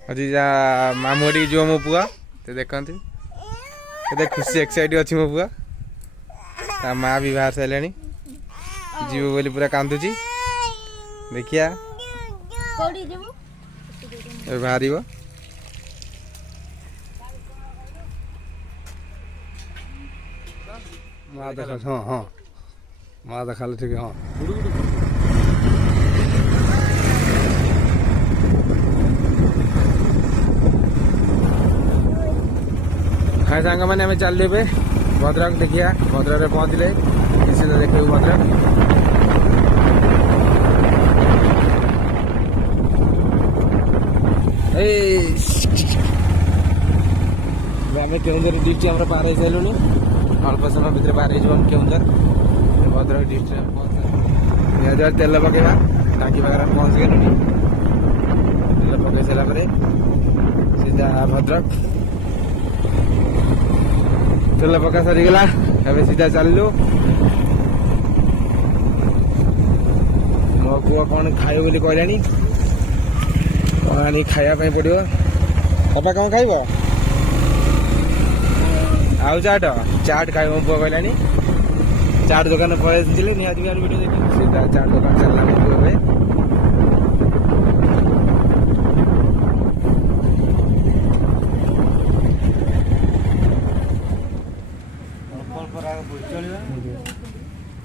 आज जा मामूटी जो मो पुआ तो देखते केते खुशी एक्साइट अच्छी मो पुआ ता माँ भी बाहर सारे जीव बोली पूरा कांदुची देखिया बाहर माँ देखा हाँ हाँ माँ देखा ठीक है हाँ हाय सांग मैंने आम चल भद्रक देखिया भद्रक पहुँचले निश्चित देखिए भद्रक आम केउझर डिस्ट्रिक्ट आम पार हो सारूँ अल्प समय भितर पार हो केउझर भद्रक डिस्ट्रिक्ट तेल पकेवा टाँगी पाखे पहुँच गलु तेल पकई सारापर सीधा भद्रक तेल पका सरीगला एवं सीधा चलू मो पुआ कौन खाए बोली कहलानी कौन खायापी पड़ो बापा कौन खाइब आउ चाट चाट खाए मो पुआ कहलानी चाट दुकान पड़े निहाती वीडियो देखी सीधा चाट दुकान चलना मो पुआ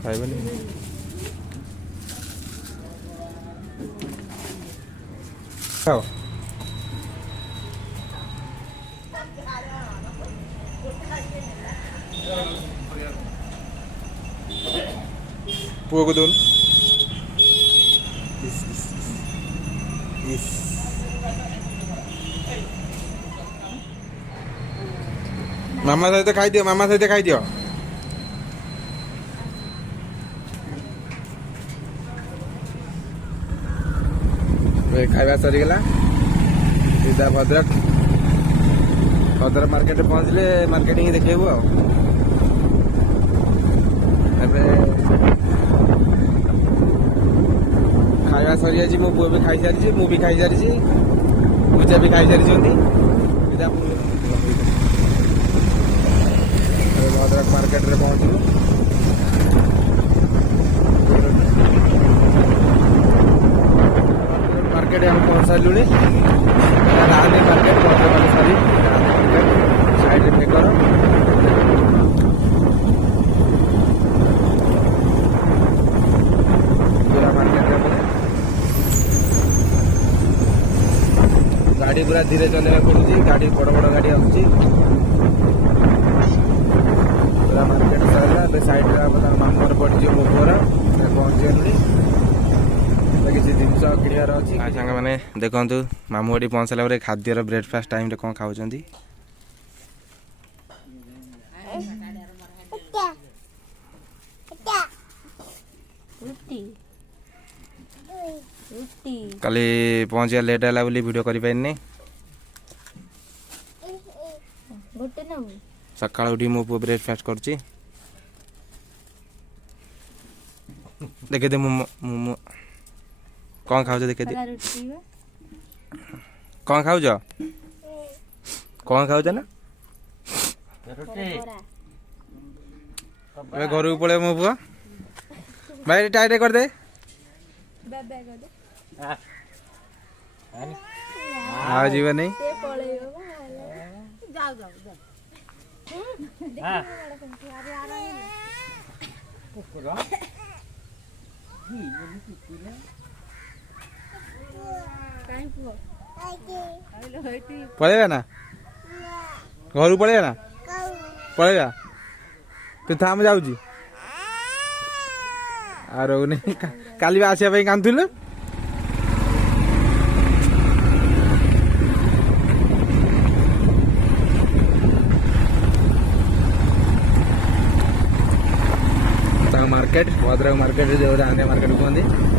खाइबनी खाओ पुआ को दून मामा सहित खाई दियो मामा सहित खाई दियो खाଇବା सरीगला सीधा भद्रक भद्रक मार्केट पहुँचले मार्केटिंग देखेबू खाଇବା सरी जाइए मो पुआ भी खाई सारी मु भी खाई सारी पूजा भी खाई सारी सीधा भद्रक मार्केट रे पहुँचलु मार्केट हम पहुँच सारू रानी मार्केट सॉरी साइड फेकर पूरा मार्केट गाड़ी पूरा धीरे चलवा पड़ुची गाड़ी बड़ बड़ गाड़ी आसुची पूरा मार्केट सारा साइड मामर पड़े मो पुअर पहुँच गली किसी जिनस किणार अच्छी सांग मैंने देखु मामूटी पहुँच सारा खाद्यर ब्रेकफास्ट टाइम कौन खाऊँ काली पहुँचा लेट है बोली वीडियो कर पारे सका उठी मो पु ब्रेकफास्ट कर देखे दे मोमो कौन खाऊ देखे दे कौन खाऊ कौन खाऊ ना घर को पड़े मो पुआ भाई टाइट कर दे आ जीव नहीं पड़ेगा ना घर को पड़ेगा ना पड़ेगा तू थाम जाऊँ आर काली आसवाई कांदुलु मार्केट भद्रक मार्केट जो मार्केट कहते